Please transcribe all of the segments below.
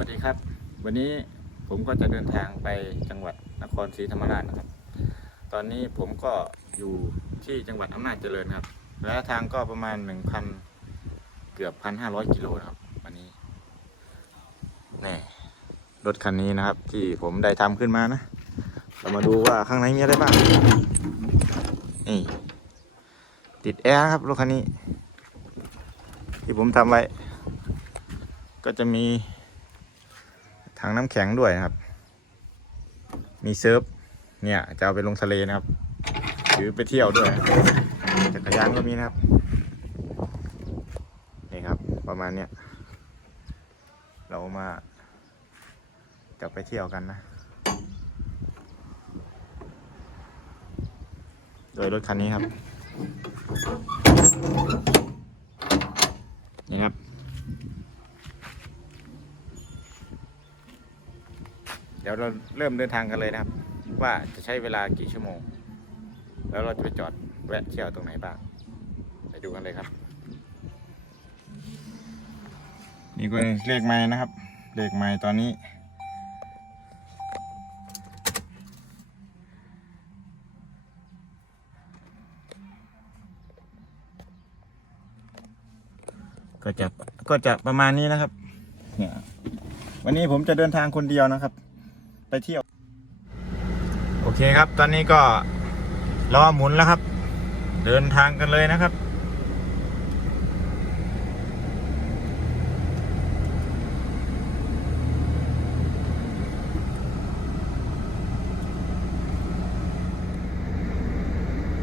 วัสดีครับ วันนี้ผมก็จะเดินทางไปจังหวัดนครศรีธรรมราชนะครับ ตอนนี้ผมก็อยู่ที่จังหวัดอำนาจเจริญครับระยะทางก็ประมาณหนึ่งพันเกือบพันห้าร้อยกิโลนะครับ วันนี้นี่รถคันนี้นะครับ ที่ผมได้ทำขึ้นมานะ เรามาดูว่าข้างในมีอะไรบ้างนี่ติดแอร์ครับรถคันนี้ ที่ผมทำไว้ ก็จะมี ถังน้ำแข็งด้วยนะครับ มีเซิร์ฟ เนี่ยจะเอาไปลงทะเลนะครับ หรือไปเที่ยวด้วยจักรยานก็มีนะครับ นี่ครับประมาณเนี้ย เรามาจะไปเที่ยวกันนะ โดยรถคันนี้ครับ นี่ครับ ดี๋ยวเราเริ่มเดินทางกันเลยนะครับ ว่าจะใช้เวลากี่ชั่วโมง แล้วเราจะไปจอดแวะเที่ยวตรงไหนบ้าง ไปดูกันเลยครับ นี่ก็เลขไม้นะครับ เลขไม้ตอนนี้ก็จะก็จะประมาณนี้นะครับ เนี่ย วันนี้ผมจะเดินทางคนเดียวนะครับ ไปเที่ยว โอเคครับ ตอนนี้ก็ล้อหมุนแล้วครับ เดินทางกันเลยนะครับ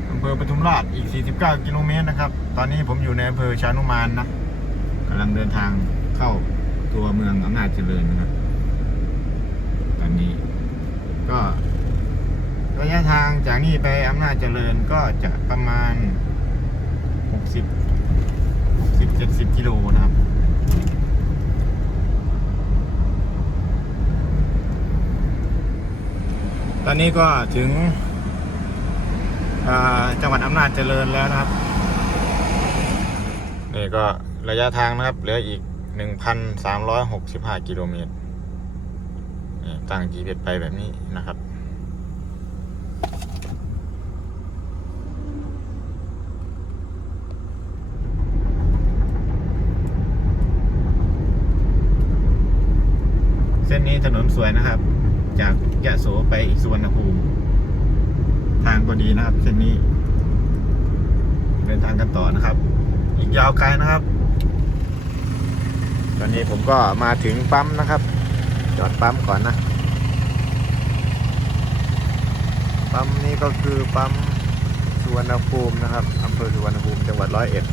อำเภอปทุมราชอีก 49 กิโลเมตรนะครับ ตอนนี้ผมอยู่ในอำเภอชานุมานนะกำลังเดินทางเข้าตัวเมืองอำนาจเจริญนะครับ ตอนนี้ ก็ระยะทางจากนี่ไปอำนาจเจริญก็จะประมาณ 60 60 70กิโลนะครับ ตอนนี้ก็ถึงจังหวัดอำนาจเจริญแล้วนะครับ นี่ก็ระยะทางนะครับ เหลืออีก 1,365 กิโลเมตร ตั้ง GPS ไปแบบนี้นะครับเส้นนี้ถนนสวยนะครับ จากยะโสไปอีกสุวรรณภูมิ ทางก็ดีนะครับ เส้นนี้ เดินทางกันต่อนะครับ อีกยาวไกลนะครับ ตอนนี้ผมก็มาถึงปั๊มนะครับ จอดปั๊มก่อนนะ ปั๊มนี้ก็คือปั๊มสุวรรณภูมินะครับอำเภอสุวรรณภูมิจังหวัดร้อยเอ็ด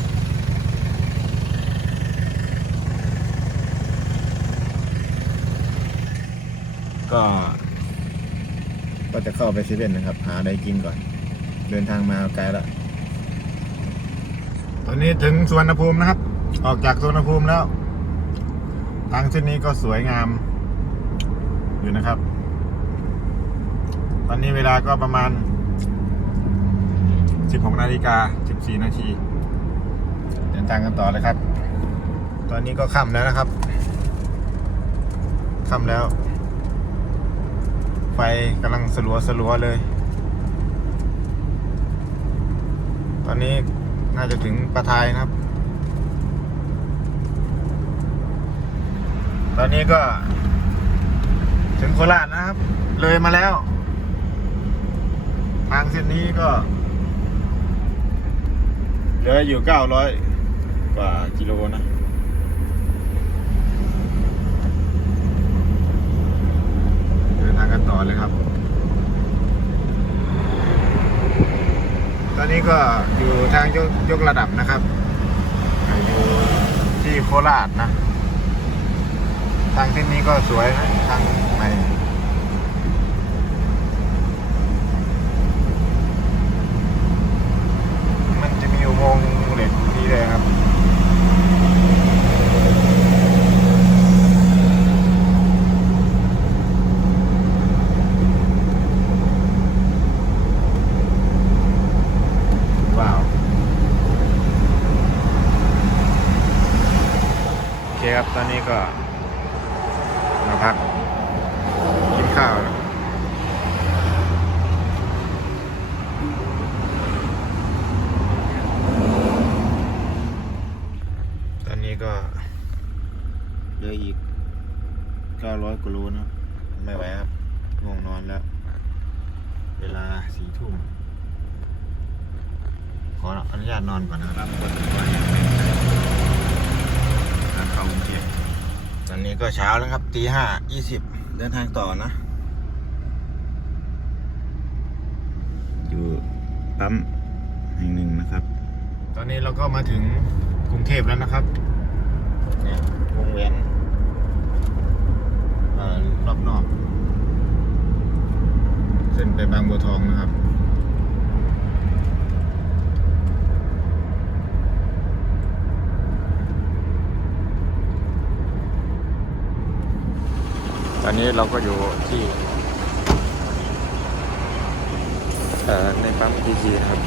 ก็ ก็จะเข้าไปเซเว่นนะครับ หาอะไรกินก่อน เดินทางมาไกลแล้วตอนนี้ถึงสุวรรณภูมินะครับ ออกจากสุวรรณภูมิแล้ว ทางเส้นนี้ก็สวยงาม อยู่นะครับต อนนี้เวลาก็ประมาณ 16นาฬิกา14นาทีเดินทางกันต่อเลยครับ ตอนนี้ก็ค่ำแล้วนะครับค่ำแล้ว ไฟกำลังสลัวสลัวเลย ตอนนี้น่าจะถึงประทายนะครับ ตอนนี้ก็ถึงโคราชนะครับ เลยมาแล้ว ทางเส้นนี้ก็เหลืออยู่900กว่ากิโลนะเดินทางกันต่อเลยครับ ตอนนี้ก็อยู่ทางยกยกระดับนะครับ อยู่ที่โคราชนะ ทางเส้นนี้ก็สวยนะ ทางใหม่ มันจะมีอุโมงเหล็กนี่เลยครับว้าวเคครับตอนนี้ก็ พัก กินข้าวนะตอนนี้ก็เหลืออีก 900 กว่าโลนะครับไม่ไหวครับง่วงนอนแล้ว เวลาสี่ทุ่มขออนุญาตนอนก่อนนะครับบนวันทางเข้ากรุงเทพตอนนี้ก็เช้าแล้วครับตีห้ายี่สิบเดินทางต่อนะ อยู่ปั๊มแห่งหนึ่งนะครับ ตอนนี้เราก็มาถึงกรุงเทพแล้วนะครับเนี่ยวงแหวนเอ่อ รอบนอก เส้นไปบางบัวทองนะครับตอนนี้เราก็อยู่ที่ในปั๊มพีจีครับ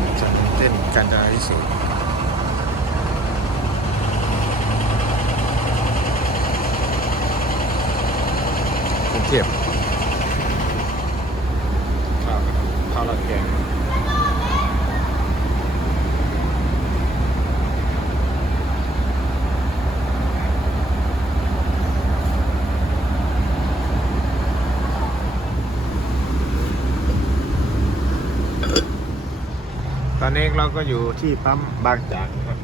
เส้นการจนาพิเศษ กกรุงเทพข้าวข้าวราดแกงตอนนี้เราก็อยู่ที่ปั๊มบางจากครับ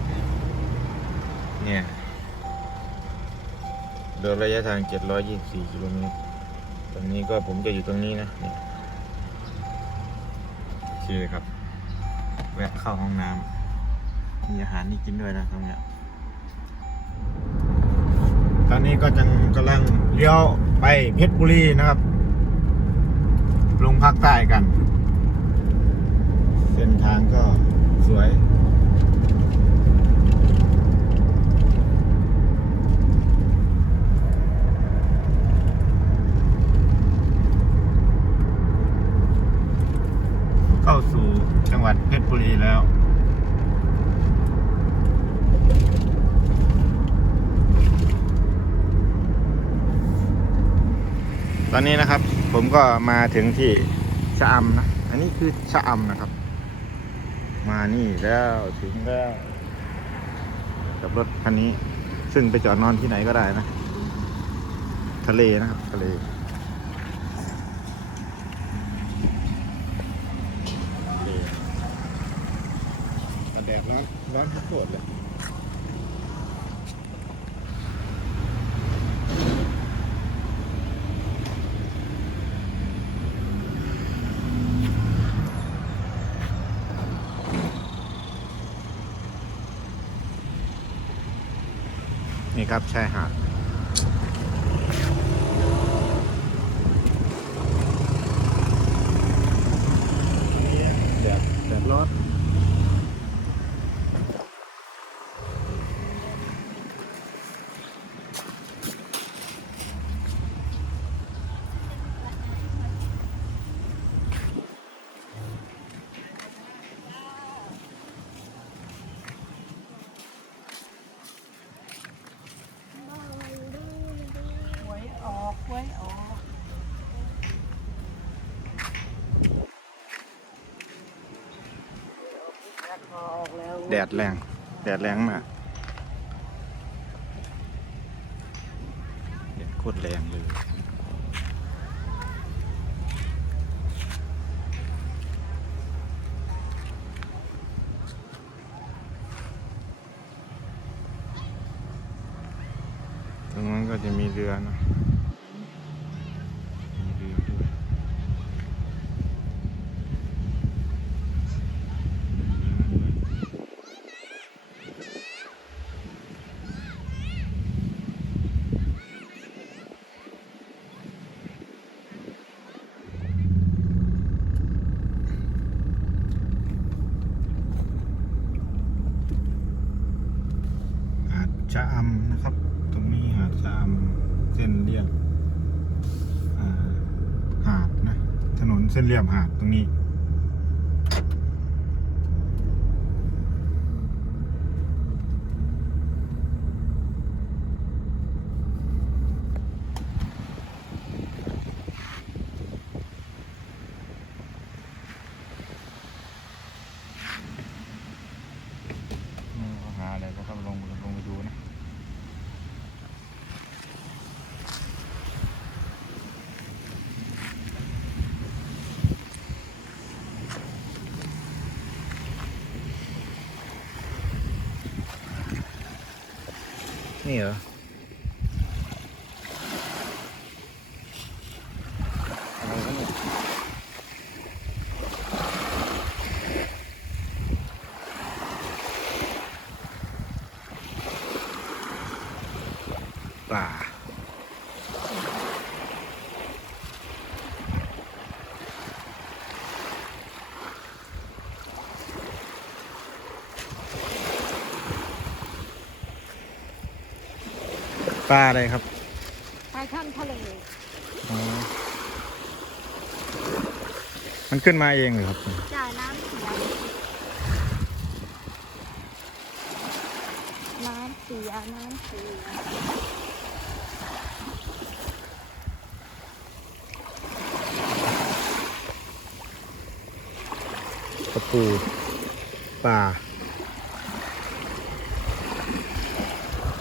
เนี่ยเดินระยะทาง 724 กิโลเมตร ตอนนี้ก็ผมจะอยู่ตรงนี้นะนี่โอเคครับ แวะเข้าห้องน้ำมีอาหารนี่กินด้วยนะตรงเนี้ยตอนนี้ก็จังกำลังเลี้ยวไปเพชรบุรีนะครับ ลงภาคใต้กัน เส้นทางก็สวย เข้าสู่จังหวัดเพชรบุรีแล้ว ต อนนี้นะครับ ผมก็มาถึงที่ชะอำนะ อันนี้คือชะอำนะครับ มานี่แล้วถึงแล้ว กับรถคันนี้ ซึ่งไปจอดนอนที่ไหนก็ได้นะ ทะเลนะครับ ทะเลแดดร้อนร้อนโคตรเลย นี่ ครับชายหาดแดดแดดร้อ อกหวยออกออกแล้วแดดแรง แดดแรงมากแดดโคตรแรงเลยามเส้นเรียบหาดนะถนนเส้นเรียบหาดตรงนี้ หาอะไรก็เข้าลงลงไปดูนะ ร ปลาอะไรครับปลาช่อนทะเลอ๋อมันขึ้นมาเองเหรอครับ จ่ายน้ำเสียน้ำเสียน้ำเสียกระปูปลา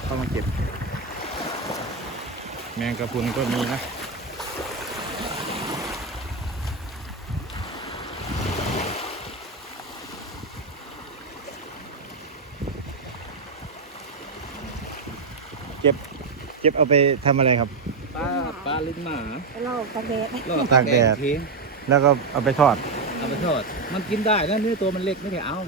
เข้ามาเก็บ แมงกะพรุนก็มีนะเก็บเก็บเอาไปทำอะไรครับปลาปลาลิ้นหมาโลกกระเด็ดลวตากแดดทิ้งแล้วก็เอาไปทอดเอาไปทอด มันกินได้นะนี่ตัวมันเล็กไม่ได้เอา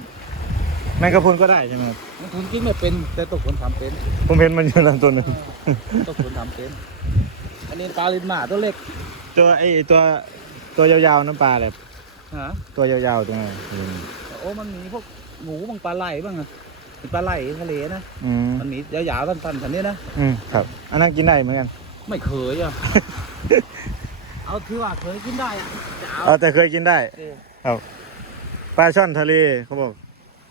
แมงกะพรุนก็ได้ใช่ไหมครับมันทำกินไม่เป็นแต่ตกคนทำเป็นผมเห็นมันอยู่นั่นตัวหนึง ตกคนทำเป็น อันนี้ปลาลิ้นหมาตัวเล็กตัวไอตัวตัวยาวๆน้ำปลาอะไรฮะตัวยาวๆตรงนั้นอืมโอ้มันมีพวกหมูบางปลาไหลบ้างอะเป็นปลาไหลทะเลนะอืมมันมียาวๆสั้นๆแบบนี้นะอืมครับ อันนั้นกินได้เหมือนกันไม่เคยอะเอาที่ว่าเคยกินได้อะจะเอาเอาแต่เคยกินได้เออปลาช่อนทะเลเขาบอก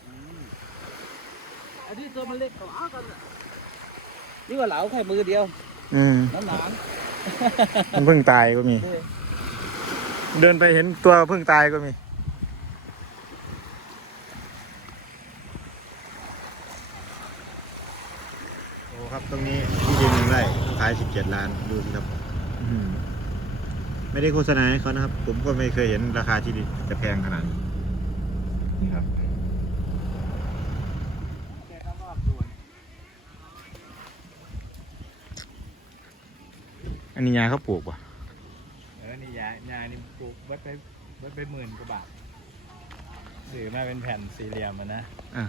อืมอันนี้ตัวมันเล็กกว่าเอากันอะนี่ว่าเหลาแค่มือเดียวอืมน้ำหนาง มันเพิ่งตายก็มีเออเดินไปเห็นตัวเพิ่งตายก็มี โอ้ครับตรงนี้ที่ดินหนึ่งไร่ขายสิบเจ็ดล้านดูสิครับอื้อหือไม่ได้โฆษณาให้เขานะครับ ผมก็ไม่เคยเห็นราคาที่ดินจะแพงขนาดนี้นี่ครับ อันนี้ยาเขาปลูกป่ะเออนี่ยายานี่ปลูกเบิดไปเบิดไปหมื่นกว่าบาทหรือมาเป็นแผ่นสี่เหลี่ยมอะนะอะ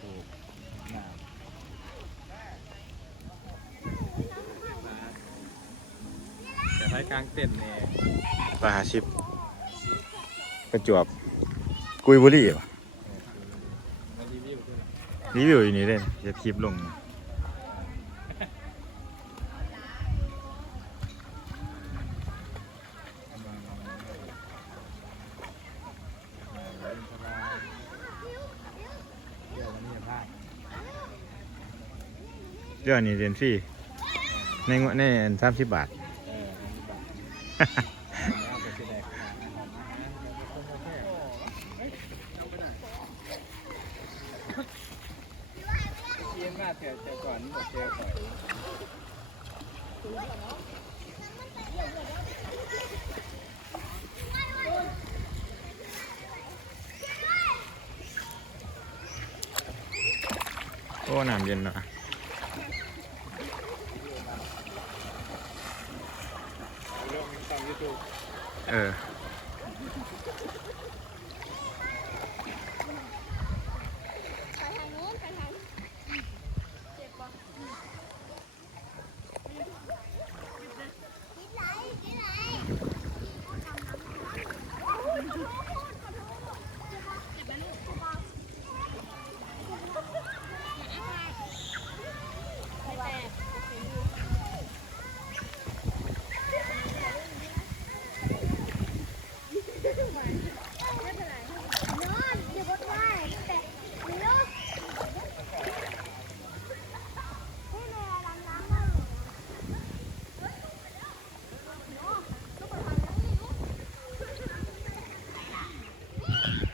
ปลูกน้ำแต่ถ้ากลางเต็นท์เนี่ยปลาหาชิปประจวบ กุยบุรีป่ะมารีวิวด้วย รีวิวอยู่นี่เลยจะคลิปลงเดี๋ยววันนี้จะพลาด เรื่องนี้เรียนฟรีในงวดในสามสิบบาทเออวันาทเอาไปแสดงเยี่ยมมากเจอเจอก่อนบอกเจอก่อนโอ้น้ำเย็นเนาะ ลงช่องยูทูบ เออ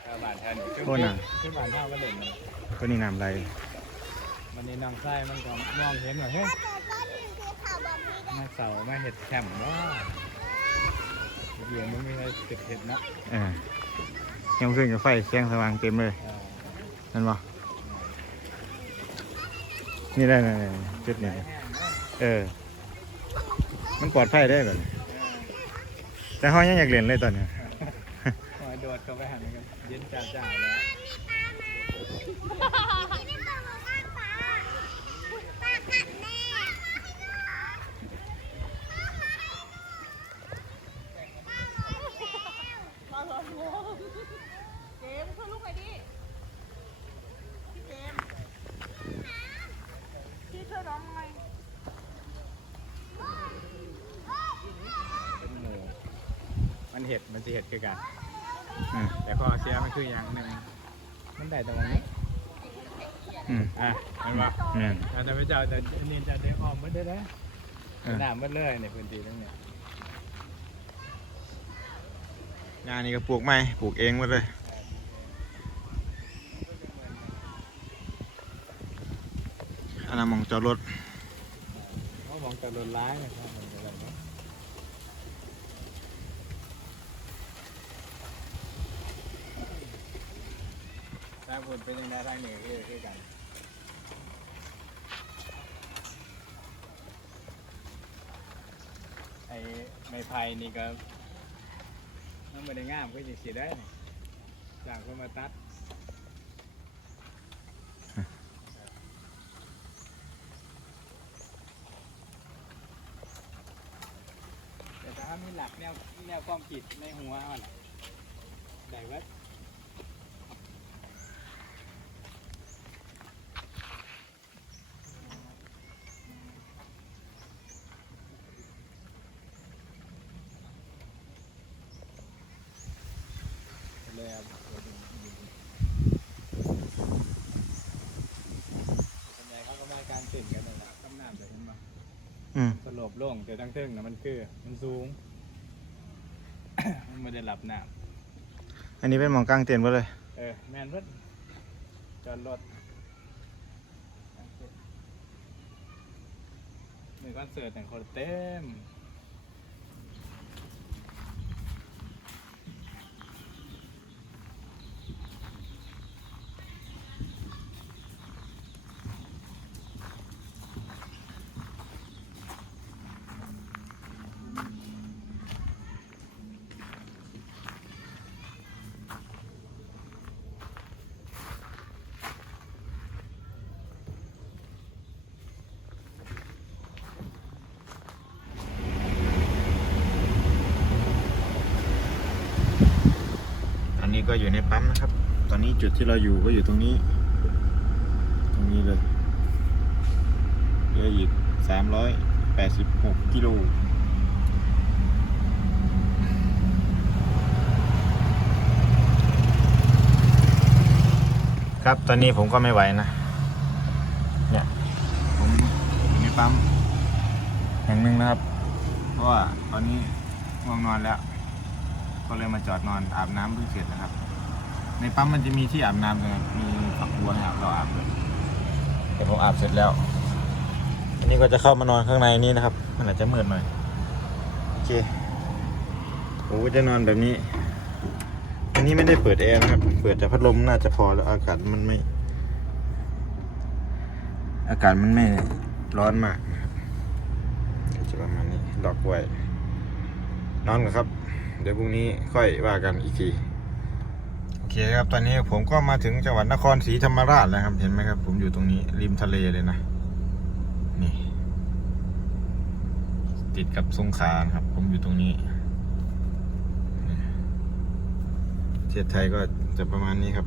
ชาวบ้านแทนอยู่ช่วง โอ้น่ะช่วงบ้านท่ามาเล่นนะก็นี่น้ำไหลวันนี้น้องไส้มันก็มองเห็นว่าเฮ้ยมาเสามาเห็ดแคมป์ว่าเดี๋ยวมันไม่ได้เก็บเห็ดนะเออยังขึ้นกับไฟแสงสว่างเต็มเลยเออนั่นบ่นี่ได้ๆๆจุดนี้แห้งเนาะเออ มันปลอดภัยได้แบบนี้แต่เขายังอยากเรียนเลยตอนเนี้ยโอ้ยโดเข้าไปหันกันเย็นจ้าจ้าแล้วเจมส์ช่วยลูกหน่อยดิ พี่เจมส์พี่ช่วยน้องหน่อยเป็นหมูมันเห็ดมันจะเห็ดคือกัน อืมแต่ข้อเสียมันคืออย่างหนึ่งมันได้ตรงนี้อืมอะเห็นปะนี่นอาจจะไปเจ้าแต่นี่จะได้อ้อมมันได้แล้วเออหนามันเลยในพื้นที่ตรงเนี้ยงานนี้ก็ปลูกไม่ปลูกเองหมดเลย อันนั้นหมองจอดรถ เขามองตะลุนร้ายนะครับ มันเป็นยังไงทางเหนือคือคือกันไอ้ไม้ไผ่นี่ก็มันไม่ได้งามก็จะเสียได้จากคนมาตัดแต่ถ้ามีหลักแนวแนวความคิดในหัวมันน่ะได้ว่า แล้วส่วนใหญ่เขาก็มาการตื่นกันเลยนะกำน้ำแต่เห็นมา อืมสลบลงแต่ทั้งเทิงนะมันคือ มันสูง มันไม่ได้หลับน้อันนี้เป็นหมองกลางเต็นท์หมดเลยำเออแมนรถจอดรถมีคอนเสิร์ตแต่งคนเต็ม ก็อยู่ในปั๊มนะครับ ตอนนี้จุดที่เราอยู่ก็อยู่ตรงนี้ ตรงนี้เลยเหลืออีกสามร้อยแปดสิบหกกิโลครับตอนนี้ผมก็ไม่ไหวนะ เนี่ย ผมอยู่ในปั๊มแห่งหนึ่งนะครับ เพราะว่าตอนนี้ง่วงนอนแล้ว ก็เลยมาจอดนอนอาบน้ำเพิ่งเสร็จนะครับ ในปั๊มมันจะมีที่อาบน้ำนะครับมีฝักบัวให้อาบเราอาบเลยแต่ผมอาบเสร็จแล้ว อันนี้ก็จะเข้ามานอนข้างในนี้นะครับ มันอาจจะมืดหน่อยโอเคผมก็จะนอนแบบนี้ อันนี้ไม่ได้เปิดแอร์นะครับ เปิดแต่พัดลมน่าจะพอแล้วอากาศมันไม่ อากาศมันไม่ร้อนมากนะครับจะประมาณนี้ล็อกไว้นอนกันครับ ดี๋ยวพรุ่งนี้ค่อยว่ากันอีกทีโอเคครับตอนนี้ผมก็มาถึงจังหวัดนครศรีธรรมราชแล้วครับ เห็นไหมครับ ผมอยู่ตรงนี้ริมทะเลเลยนะนี่ ติดกับสงขลาครับ ผมอยู่ตรงนี้ประเทศไทยก็จะประมาณนี้ครับ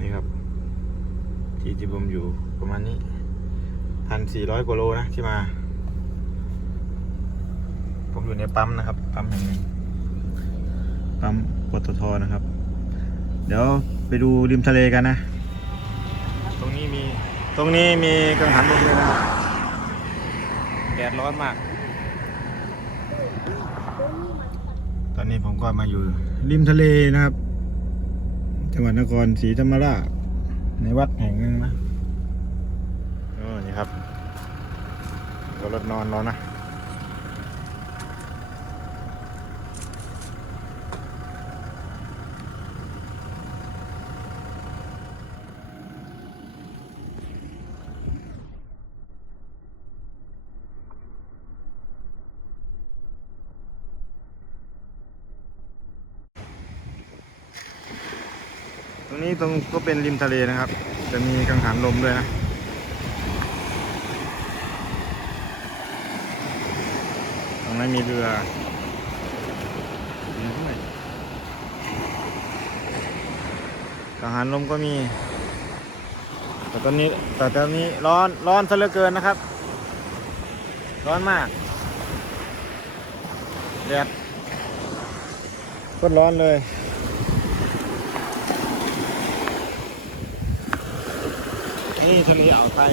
นี่ครับ ที่ที่ผมอยู่ประมาณนี้ พันสี่ร้อยกว่าโลนะที่มา ผมอยู่ในปั๊มนะครับ ปั๊มแห่งนึงปั๊มปตทนะครับ เดี๋ยวไปดูริมทะเลกันนะ ตรงนี้มี ตรงนี้มีกังหันลมเลยนะแดดร้อนมาก ตอนนี้ผมก็มาอยู่ ริมทะเลนะครับ จังหวัดนครศรีธรรมราชในวัดแห่งหนึ่งนะ รถนอนเรานะตรงนี้ตรงก็เป็นริมทะเลนะครับ จะมีกังหันลมด้วยนะ มันมีเรือมีด้วยกังหันลมก็มี แต่ตอนนี้แต่ตอนนี้ร้อนร้อนซะเหลือเกินนะครับ ร้อนมากแดดโคตรร้อนเลยนี่ทะเลอ่าวไทย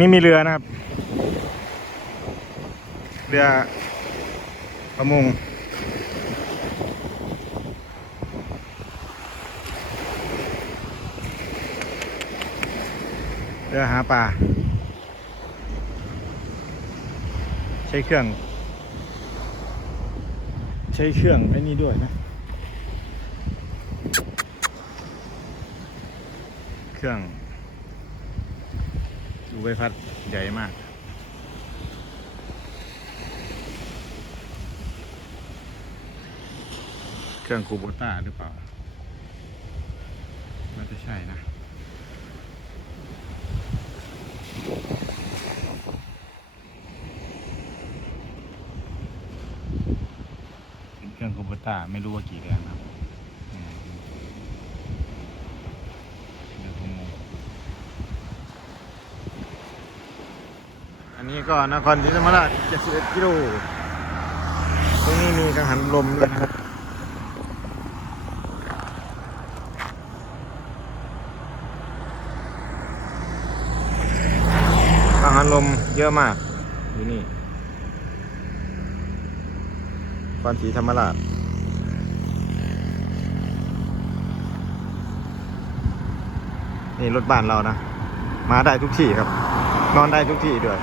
นี้มีเรือนะครับ เรือประมงเรือหาปลาใช้เครื่อง ใช้เครื่องไอ้นี่ด้วยนะ เครื่อง ใบพัดใหญ่มาก เครื่องคูโบต้าหรือเปล่าน่าจะใช่นะเป็นเครื่องคูโบต้าไม่รู้ว่ากี่แรงครับอืมเรือประมงอันนี้ ก็นครศรีธรรมราช71กิโลตรงนี้มีกังหันลมด้วยนะครับกังหันลมเยอะมากอยู่นี่นครศรีธรรมราชนี่รถบ้านเรานะ มาได้ทุกที่ครับ นอนได้ทุกที่ด้วย